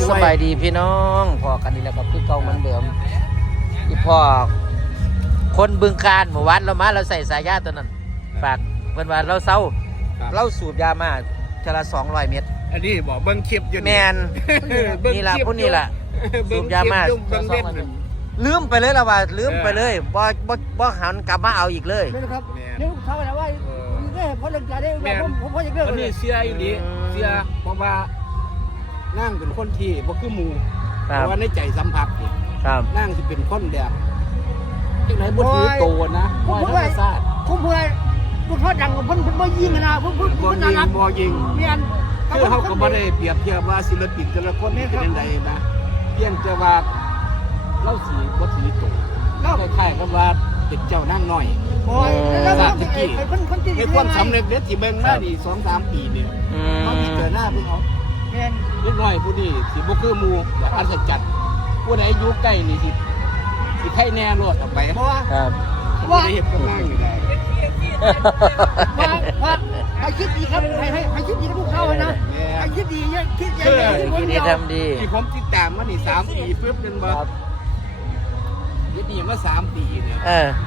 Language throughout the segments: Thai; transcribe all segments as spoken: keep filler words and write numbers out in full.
สบายดีพี่น้องพอกันนี่แล้วก็คือเก่าเหมือนเดิมอีพ่อคนบึงการเมื่อวานเรามาเราใส่สายยาตัวนั้นฝากเพื่อนว่าเราเศร้าเราสูบยามาเทละสองร้อยเม็ดอันนี้บอกเบิ้งคลิปอยู่แมนนี่แหละพวกนี้แหละสูบยามาลืมไปเลยละว่าลืมไปเลยบ่บ่บ่หันกลับมาเอาอีกเลยนะครับนี่เขาถามว่าได้เพราะเรื่องการได้ผมผมพอจะเลิกอันนี้เสียอยู่ดีเสียเพราะว่านั่งเป็นคนที่บ่คือหมู่เพราะว่าในใจสัมผัสนี่นั่งสิเป็นคนแบบจังไหนบ่ถือโตนะบ่ธรรมชาติผมเพื่อพวกเขาดังเพิ่นเพิ่นบ่ยิงนะเพิ่นเพิ่นบ่ยิงบ่ยิงเมียนคือเฮาก็บ่ได้เปรียบเทียบว่าศิลปินแต่ละคนเป็นจังไดนะเพียงแต่ว่าเราสิบ่ถือโตเราคล้ายๆกับว่าเป็นเจ้านั่งน้อยโอ้ยแล้วก็ตะกี้ในความสำเร็จเด็ดที่เบิ่งมาดี สองสาม ปีนี่เขาสิเจอหน้าพวกเขาแม่นเล็กน้อยผู้นี้สิบ่คือหมู่แบบอัศจรรย์ผู้ใดอยู่ใกล้นี่สิสิไข่แน่รอดออกไปเพราะว่าครับว่าเฮ็ดกำลังอยู่ได้ว่าว่าให้คิดดีครับให้ให้ให้คิดดีกับพวกเขานะให้คิดดีเนี่ยคิดอย่างนี้คนเดียวทำดีที่ผมติดตามมานี่สามปีปึ๊บเป็นบ่ยึดดีมาสามปีเนี่ยเออ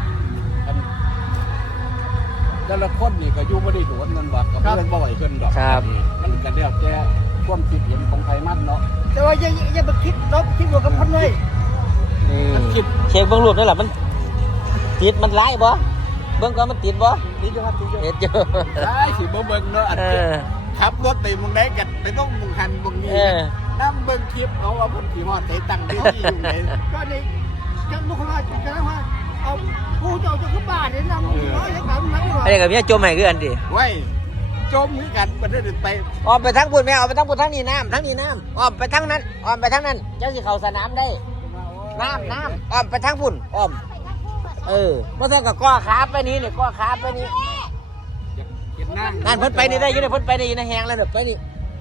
แต่ละคนนี่ก็อยู่บ่ได้โดนมันบ่กับเพิ่นบ่ไหวเพิ่นดอกมันก็แล้วแต่ความคิดเห็นของใครมันเนาะแต่ว่าอย่าอย่าไปคิดลบคิดบวกกับเพิ่นเลยมันคิดเช็คเบิ่งรูปนั่นแหละมันติดมันหลายบ่เบิ่งก่อนมันติดบ่ติดอยู่ครับติดอยู่ติดอยู่ได้สิบ่เบิ่งเนาะอันขับรถไปมึงได้กันไปต้องมึงคันมึงนี่นำเบิ่งคลิปเอาว่าเพิ่นสิฮอดไสตั้งได้ที่อยู่ไหนก็นี่จังลูกเขาว่าจังว่าเอาผู้เจ้าจะขึ้นบ้านเนี่ยนำน้อยแล้วกันนั่งรอไอ้กับเมียจมใหม่คืออันดิไว้จมคือกันมันได้ไปอ้อมไปทั้งปุ่นแม่อ้อมไปทั้งปุ่นทั้งนี้น้ำทั้งนี้น้ำอ้อมไปทั้งนั้นอ้อมไปทั้งนั้นเจ้าสิเข้าสนามได้น้ำน้ำอ้อมไปทั้งปุ่นอ้อมเออเมื่อเช้ากับก้อขาไปนี้เนี่ยก้อขาไปนี้นั่นเพิ่นไปนี่ได้ยังไงเพิ่นไปนี่นะแหงแล้วเด้อไปนี่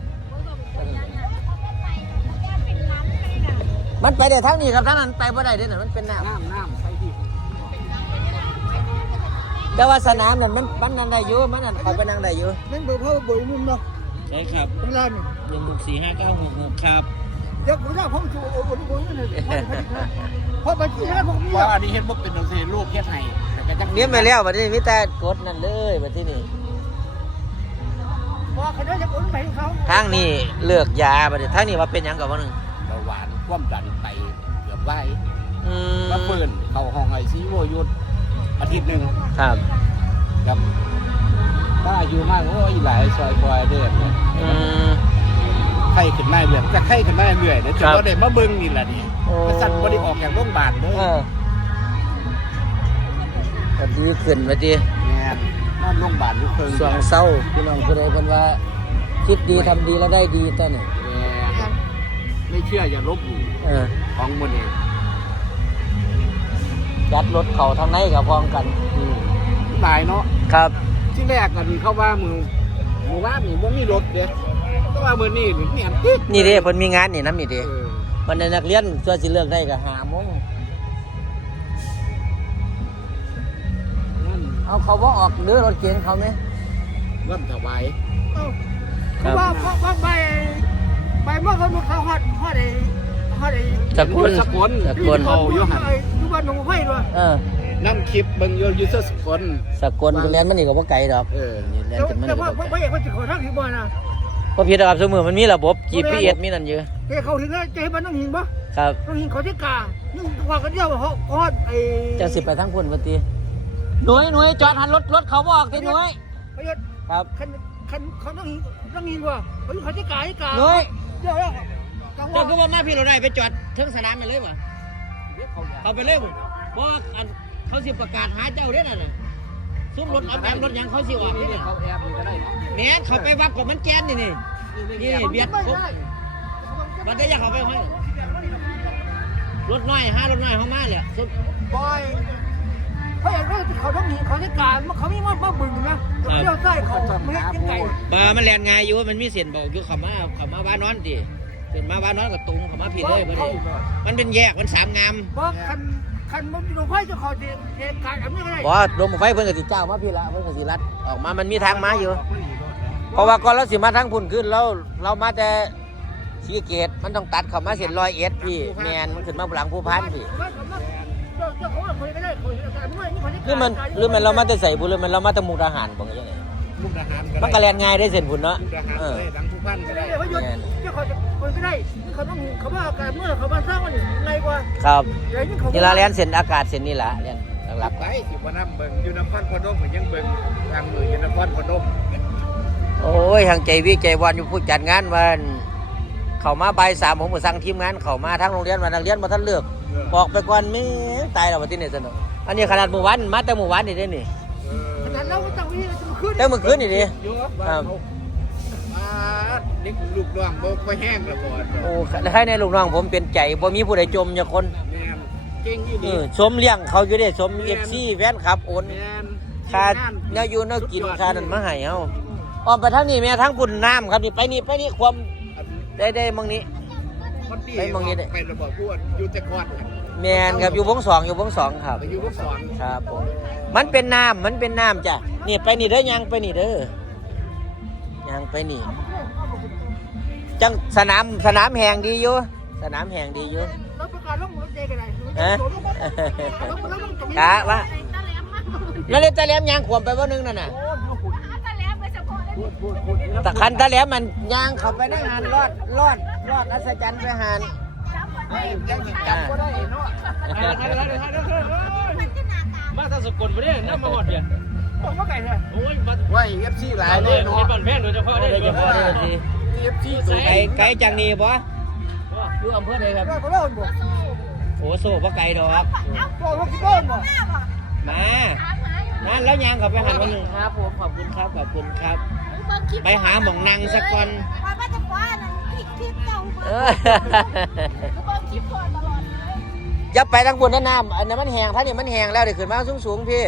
มันไปได้ทั้งนี้ครับทั้งนั้นไปบ่ได้เด้อน่ะมันเป็นน้ำน้ำน้ำไปที่แต่ว่าสนามนั่นมันมันนั่งได้อยู่มันนั่นคอยไปนั่งได้อยู่นั่นเบอร์พ่อเบอร์มุมเนาะใช่ครับเป็นไรนี่ยังหกสี่ห้าเก้าหกหกครับเดี๋ยวผมจะผมชูโอ้โหโอ้โหนี่เลยพอไปที่นั่นผมนี่ว่าอันนี้เห็นว่าเป็นหนังสือรูปแค่ไทยแต่ก็จะเลี้ยงไปแล้วบัดนี้มีแต่กดนั่นเลยบัดที่นี่ว่าเขาจะกดไปเขาทางนี้เลือกยาบัดนี้ทางนี้ว่าเป็นยังกับว่าหนึ่งเบาหวานความดันไตเกือบไหวอืมมาเปิดเข้าห้องไอซีโวยุดอาทิตย์หนึ่งครับครับป้าอยู่มากโอ้ยหลายซอยคอยเดือดเนี่ยไข้ขึ้นมาเรื่อยจะไข้ขึ้นมาเรื่อยเดี๋ยวจะว่าได้มาเบิ้งนี่แหละนี่กระสันบริออกอย่างโรงพยาบาลเลยพอดีขึ้นพอดีแง่นอนโรงพยาบาลอยู่เพิ่งสวงเศร้าพี่น้องคืออะไรกันว่าคิดดีทำดีแล้วได้ดีตอนนี้ไม่เชื่ออย่าลบหลู่ของมันเองยัดรถเขาทางไหนกับพร้อมกันหลายเนาะครับที่แรกกันเข้าว่ามือมือว่ามีว่ามีรถเด้ก็ว่ามือนี่นี่อันติ๊กนี่เด้เพิ่นมีงานนี่น้ำนี่เด้วันนี้นักเรียนช่วยสิเลือกได้ก็หาโมงเอาเขาว่าออกเรือรถเก๋งเขาไหมเริ่มถวายว่าว่าใบใบเมื่อเขาเขาฮอดฮอดไอ้ฮอดไอ้สกุลสกุลสกุลเขาอยู่หันอยู่บ้านหนองไผ่ด้วยเออนั่งคลิปเบิ่งยูยูเซอร์สกุลสกุลคือเรียนมันนี่ก็บ่ไกลดอกเออเรียนกันมันแต่ว่าพระเอกมันจะขอทางที่บ้านนะพอผิดครับสมมุติมันมีระบบ จี พี เอส มีนั่นอยู่เฮ้ยเขาถึงแล้วจะให้มันต้องหินปะครับต้องหินเขาที่กานี่ว่ากันเดียวเขาฮอดไอ้จะสิไปทางพุ่นปฏิหน่วยหน่วยจอดหันรถรถเขาบอกติหน่วยประโยชน์ครับคันคันเขาต้องหินต้องหินว่าเขาเขาที่กาที่กาหน่วยเดี๋ยวแล้วเจ้าคือว่ามาพี่เราได้ไปจอดถึงสนามไปเลยป่ะเขาไปเลยเพราะเขาสิประกาศหาเจ้าเด้นั่นน่ะซุ้มรถอับแอมรถยังเขาสิออกนี่เนี่ยเขาแอบก็ได้แหมเขาไปวัดกับมันแกนนี่นี่นี่เบียดปุ๊บวันนี้อยากเขาไปห้องรถน้อยห้ารถน้อยเขามาเลยสุดบอยเขาอยากได้เขาต้องหินเขาที่กาเขาไม่มาบ้าบึงนะเดี๋ยวใส่เขาไม่ให้ยังไงเออมันแรงไงอยู่มันมีเสียนบอกอยู่เขามาเขามาบ้านนอนดิเกิดมาบ้านนอนกับตุงเขามาผิดเลยมันเป็นแยกมันสามงามเพราะคันคันมันลงไฟจะเขาเหตุการณ์แบบนี้ก็ได้เพราะลงไฟเพิ่นกับสีเจ้ามาพี่ละเพิ่นกับสีรัดออกมามันมีทางมาอยู่เพราะว่าก่อนเราสิมาทางพุ่นขึ้นเราเรามาแต่สีเกตมันต้องตัดเข้ามาเส้นร้อยเอ็ดพี่แมนมันขึ้นมาหลังภูพานพี่หรือมันหรือมันเรามาแต่ใส่บุหรือมันเรามาแต่มุกดาหารบ่ยังไงมุกดาหารมันก็แล่นง่ายได้เส้นพุ่นเนาะมุกดาหารเออได้ดังผู้พันก็ได้เดี๋ยวเขาจะเขาจะคนก็ได้เขาต้องเขาว่าการเมื่อเขาบ้านสร้างมันไงกว่าครับเดี๋ยวนี้เขานี่ละแล่นเส้นอากาศเส้นนี้ล่ะแล่นหลักไปสิบ่นำเบิ่งอยู่นครพนมก็ยังเบิ่งทางมืออยู่นครพนมๆโอ้ยทางใจวิใจบอลอยู่ผู้จัดงานวันเข้ามาบ่ายสามผมก็สั่งทีมงานเข้ามาทั้งโรงเรียนว่านักเรียนบ่ทันเลือกบอกไปก่อนแม่ตายแล้วว่าที่นี่สนุกอันนี้ขนาดเมื่อวานมาแต่เมื่อวานนี่เด้นี่ขนาดเราตั้งวิธีจะมาขึ้นแต่เมื่อคืนนี่ดิอยู่บ้านเขาอ่าเด็กลูกน้องบ่ไปแห้งแล้วบ่โอ้ใครในลูกน้องผมเป็นใจบ่มีผู้ใดจมอย่าคนแม่นเก่งอีหเอลีอชมเลี้ยงเขาอยู่เด้ชม เอฟ ซี แฟนคลับโอนแม่นค่าเนื้ออยู่เนื้อกินค่านั้นมาให้เฮาอ้อมไปทางนี้แม่ทางปุ่นน้ำครับนี่ไปนี่ไปนี่ความได้ได้มองนี้คนที่ไปมองนี้เด้ไประบอกผู้อยู่แต่ก่อนแม่นครับอยู่วงสองอยู่วงสองครับไปอยู่กับสอนครับผมมันเป็นน้ำมันเป็นน้ำจ้ะนี่ไปนี่เด้อยังไปนี่เด้อยังไปนี่จังสนามสนามแห่งดีอยู่สนามแห่งดีอยู่เราประกาศลงมือเจกันไหนฮะกะว่าแล้วเลยตาแหลมยางขวมไปว่านึงนั่นน่ะตะคันตาแหลมมันยางเข้าไปในหานรอดรอดรอดอัศจรรย์ไปหานยังสิจับบ่ได้เนาะมาทางสกลมาเนี่ยน้ำมาหอดเนี่ยบอกว่าไก่เลยโอ้ยมาไว้ เอฟ ซี หลายเลเลย ยเห็เนาะนบอลแพงโดยเฉพาะโอ้ได้โดยเฉพาะเลยทีเอฟ ซี ตัวไกลไกลจากนี่บ่อยู่อำเภอใดครับก็ก็เล่าบอกโอ้โซ่บ่ไกลดอกบอกว่ากี่ต้นบอกมานั่นแล้วยางเขาไปหันวันหนึ่งครับผมขอบคุณครับขอบคุณครับ ไปหาหมองนางสักก่อนว่าจะคว้านั่นคลิปคลิปเก่าเอมาอเบิ่งคลิปก่อนตลอดเลยอย่าไปทางบนแนะน้ำอันนั้นมันแห้งท่านี่มันแห้งแล้วเดี๋ยวขึ้นมาสูงสูงๆพี่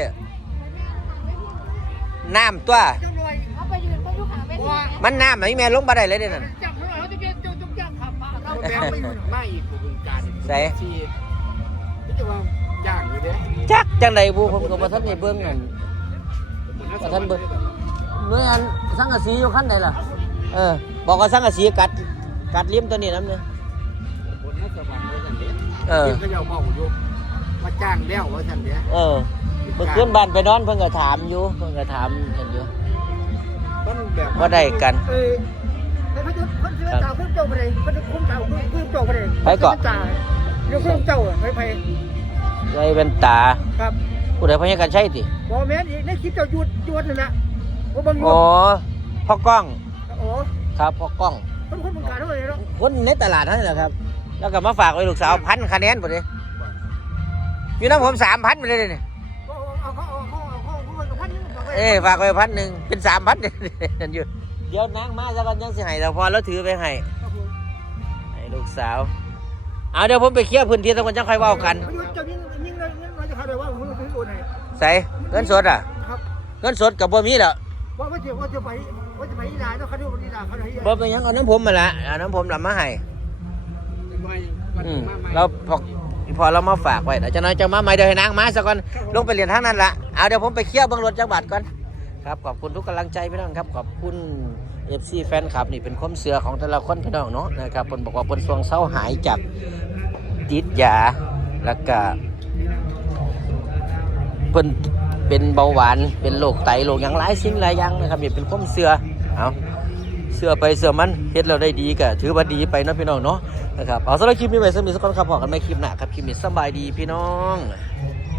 น้ำตัวจังเลยเอาไปยืนบนลูกหางเวทีมันน้ำไหนแม่ลงมาได้เลยเด้นั่นจับเขาจะเป็นจุ๊บจับขับมาเอาแบงไปอยู่มาอีกผู้บึงการใส่ที่ที่จะว่าย่างอยู่เด้จักจังใดบูผมก็บ่ทันได้เบิ่งนั่น บ่ทันเบิ่ง เมื่ออันสังกะสีอยู่ขั้นไหนล่ะเออบอกว่าสังกะสีกัดกัดลิ้มตัวนี้น้ำเนี่ยบนนักสวรรค์ว่าซั่นเด้เออเพิ่นก็เจ้าเว้าอยู่ว่าจ้างแล้วว่าซั่นเด้เออเมื่อคืนบ้านไปนอนเพิ่นก็ถามอยู่เพิ่นก็ถามกันอยู่มันแบบว่าได้กันเออแต่เขาจะเขาจะจ่าคุ้มเจ้าไปเลยเขาจะคุ้มเจ้าคุ้มเจ้าไปเลยจ่าเดี๋ยวคุ้มเจ้าไปไปใจเป็นตาครับผู้ใดพยากันใช่ติบอแม่นอีกในคลิปเจ้ายุดยุดนั่นแหละโอ้บังยุอ๋ดอพ่อกล้องโอ้ครับพ่อกล้องคนคนบังการเท่าไหร่เนาะคนในตลาดนั่นแหละครับ แล้วก็มาฝากไว้ลูกสาวพันคะแนนหมดเลยอยู่น้ำผมสามพันไปเลยเนี่ยเอาเขาเอาเขาเอาเขาเอาเขาพันนึงเอ้ฝากไว้พันหนึ่งเป็นสามพันเดี๋ยวอยู่เดี๋ยวนางมาสักวันยังสิให้แต่พอแล้วถือไปให้ให้ลูกสาวเอาเดี๋ยวผมไปเคลียร์พื้นที่ตะวันจังค่อยเว่ากันยุดเจ้ายิ่งยิ่งเลยยิ่งเราจะเขาเลยว่าผมซื้อโอนไหนใส่เงินสดอ่ะครับเงินสดกับบ่มีแล้วว่าว่าจะว่าจะไปว่าจะไปอีหลานแล้วเขาดูอีหลานเขาไหนบ่เป็นหยังเอาน้ำผมมาละเอาน้ำผมลำมาให้ อืมเราพอพอเรามาฝากไว้แต่จะน้อยจะมาใหม่เดี๋ยวให้นางมาสักก่อนลงไปเรียนทางนั้นละเอาเดี๋ยวผมไปเคลียร์เบิ้งรถจักรบาทก่อนครับขอบคุณทุกกำลังใจพี่น้องครับขอบคุณเอฟซีแฟนคลับนี่เป็นความเสือของแต่ละคนพี่น้องเนาะนะครับเพิ่นบอกว่าเพิ่นสวงเศร้าหายจากติดยาแล้วก็เพิ่นเป็นเบาหวานเป็นโรคไตโรคหยังหลายสิ่งหลายอย่างนะครับนี่เป็นความเสือเอาเสือไปเสือมันเฮ็ดเราได้ดีก็ถือว่าดีไปเนาะพี่น้องเนาะนะครับเอาสำหรับคลิปนี้ไว้สำหรับสักคนครับพอกันไม่คลิปหน้าครับคลิปนี้สบายดีพี่น้อง